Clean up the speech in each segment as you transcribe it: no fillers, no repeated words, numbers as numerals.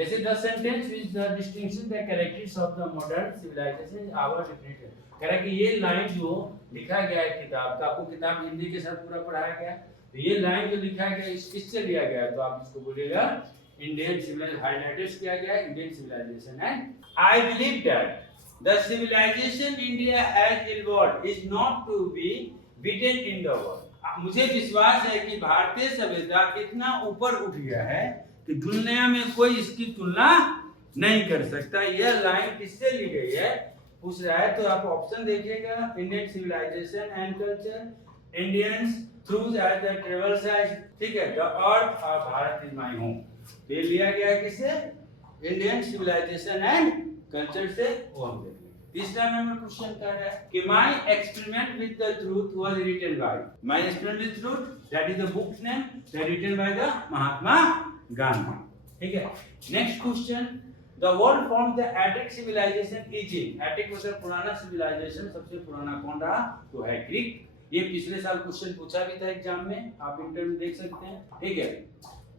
जैसे the sentence which the distinction the characters of the modern civilization our definition, कह रहा है कि ये लाइन जो लिखा गया है किताब का, आपको किताब हिंदी के साथ पूरा पढ़ाया गया, तो ये लाइन जो लिखा गया इस किससे लिया गया है, तो आप इसको बोलिएगा इंडियन सिविलाइजेशन, हाइलाइटेड किया गया है Indian civilization and I believe that the civilization India has evolved is not to be beaten in the world. मुझे विश्वास है कि भारतीय सभ्यता इतना ऊपर उठ गया है कि दुनिया में कोई इसकी तुलना नहीं कर सकता। यह लाइन किससे ली गई है पूछ रहा है, तो आप ऑप्शन देखिएगा, Indian civilization and culture, Indians through age the travels age, ठीक है, द अर्थ और भारत इज माय होम। तो ये लिया गया है किससे, इंडियन सिविलाइजेशन एंड कल्चर से, वो हम देखेंगे। तीसरा नंबर क्वेश्चन कर रहा है कि my experiment with the truth was written by, my experiment with truth that is the book name that written by the Mahatma Gandhi, ठीक है। Next question, the world form the attic civilization Egypt, attic मतलब पुराना civilisation, सबसे पुराना कौन रहा, तो है ग्रीक। ये पिछले साल क्वेश्चन पूछा भी था एग्जाम में, आप इंटर में देख सकते हैं, ठीक है।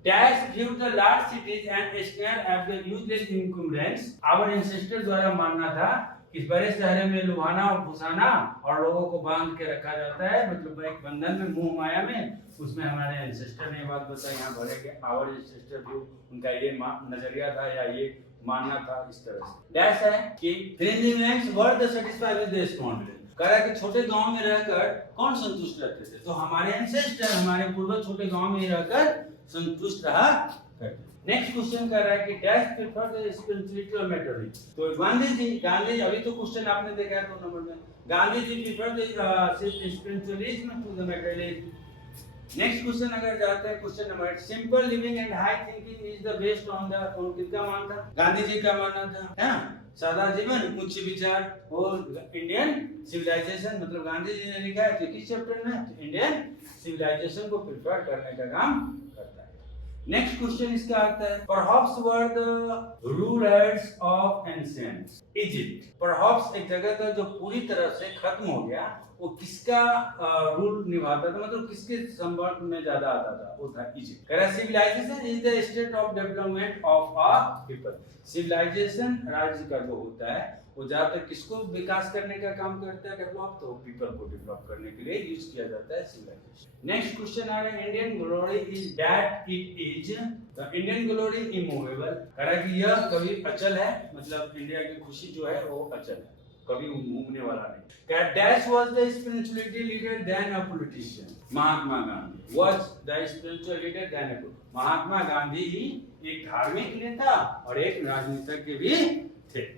Dash viewed the large cities and stared at the useless incumbents. Our ancestors द्वारा मानना था कि बड़े शहरों में लुभाना और घुसाना और लोगों को बांध के रखा जाता है, मतलब एक बंधन में, मोह माया में, उसमें हमारे एंसेस्टर ने बात बताई, यहाँ भरे के आवर एंसेस्टर जो उनका ये नजरिया था या ये मानना था, इस तरह से। डैश है कि Indians were the satisfied with their confidence, कह रहा है कि छोटे गांव में रहकर कौन संतुष्ट रहते थे, तो हमारे एंसेस्टर, हमारे पूर्वज छोटे गांव में रहकर संतुष्ट रहा करते। नेक्स्ट क्वेश्चन कर रहा है कि डैश प्रेफर द स्पिरिचुअलिटी और मैटेरियलिटी, तो गांधी अभी तो क्वेश्चन आपने देखा है 2 नंबर में, Gandhi ji prefer the spiritualism to the materialism. Next question अगर जाते हैं question number 8, simple living and high thinking is the best on the, कौन किसका मान था, गांधी जी का मानना था, है सादा जीवन उच्च विचार और इंडियन सिविलाइजेशन, मतलब गांधी जी ने लिखा है कि किस चैप्टर में, इंडियन सिविलाइजेशन को प्रिफर करने का काम करता है। नेक्स्ट क्वेश्चन इसका आता है, perhaps were the rulers of ancient Egypt, perhaps एक जगह था जो पूरी तरह से खत्म हो गया, वो किसका रूल निभाता था, मतलब किसके संपर्क में ज्यादा आता था, वो था इजिप्ट। कह रहा है civilization is the state of development of a people, civilization राज्य का जो होता है वो ज्यादातर किसको विकास करने का काम करता है, डेवलप, तो पीपल को डेवलप करने के लिए यूज किया जाता है सिविलाइजेशन। नेक्स्ट क्वेश्चन आ रहा है, Indian glory is that it is the Indian glory immovable, कह रहा है कि यह कभी अचल है, मतलब इंडिया की खुशी जो है वो अचल है, कभी घूमने वाला नहीं। क्या dash was the spirituality leader then a politician, Mahatma Gandhi was the spiritual leader then a, Mahatma Gandhi ही एक धार्मिक नेता और एक राजनीतिज्ञ भी थे।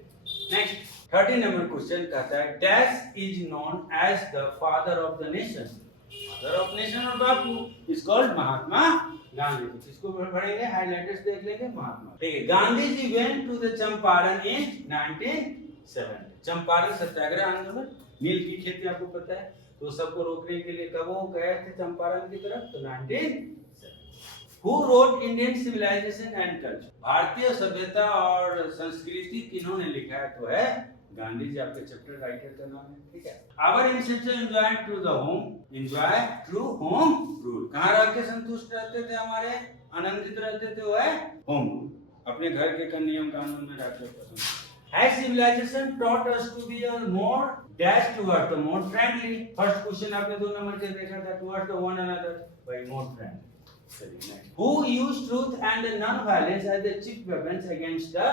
नेक्स्ट 30 नंबर क्वेश्चन कहता है, dash is known as the father of the nation, father of nation और बापू इज कॉल्ड महात्मा गांधी। इसको पढ़ेंगे, हाइलाइटर्स देख लेंगे, महात्मा, ठीक है। Gandhi ji went to the Champaran in 1970, Champaran Satyagraha आंदोलन, नील की खेती आपको पता है, तो सबको रोकने के लिए कब वो गए थे चंपारण की तरफ, तो 1970। Who wrote Indian civilization and culture, भारतीय सभ्यता और संस्कृति किन्होंने लिखा है, तो है गांधी जी, आपके चैप्टर राइटर का नाम है, ठीक है। Our ancestors enjoyed through the home, enjoy through home rule, कहाँ रह के संतुष्ट रहते थे, हमारे आनंदित रहते थे, वो है होम रूल, अपने घर के नियम कानून में रहते थे। Has civilization taught us to be a more dash towards the more friendly, first question आपने 2 नंबर से देखा था, towards the one another by more friendly। Who used truth and non-violence as the chief weapons against the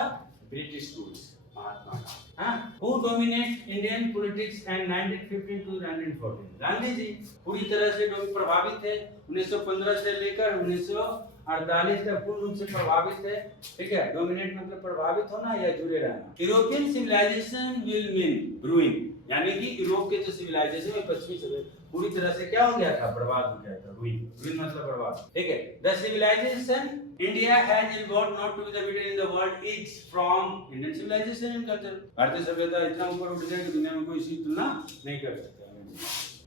British rules, Mahatma Gandhi. Who dominated Indian politics and 1915 to 1914, Gandhi ji पूरी तरह से प्रभावित थे, 1915 से लेकर 1948 तक पूर्ण रूप से प्रभावित थे, ठीक है। डोमिनेट मतलब प्रभावित होना या जुड़े रहना। European civilization will mean ruin, यानी कि यूरोप के जो सिविलाइजेशन में पश्चिमी सभ्यता पूरी तरह से क्या हो गया था, बर्बाद हो गया था, रूइन, रूइन मतलब बर्बाद, ठीक है। The civilization India has evolved not to be the leader in the world is from Indian civilization and culture, भारतीय सभ्यता इतना ऊपर उठ गया कि दुनिया में कोई इसकी तुलना नहीं कर सकता।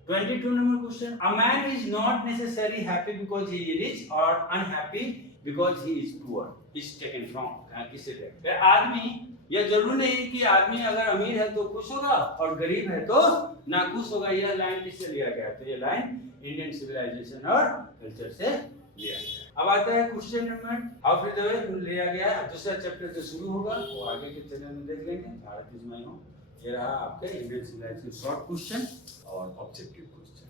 22 number question, a man is not necessarily happy because he is rich or unhappy because he is poor, is taken from, किससे टेक, आदमी, यह जरूरी नहीं कि आदमी अगर अमीर है तो खुश होगा और गरीब है तो नाखुश होगा। यह लाइन किससे लिया गया, तो ये लाइन इंडियन सिविलाइजेशन और कल्चर से लिया गया। अब आता है question number how free the way लिया गया दूसरा चैप्टर जो शुरू होगा वो आगे के चैनल में देख लेंगे। भारत इज माय होम, ये रहा आपके इंडियन सिविलाइजेशन शॉर्ट क्वेश्चन और ऑब्जेक्टिव क्वेश्चन।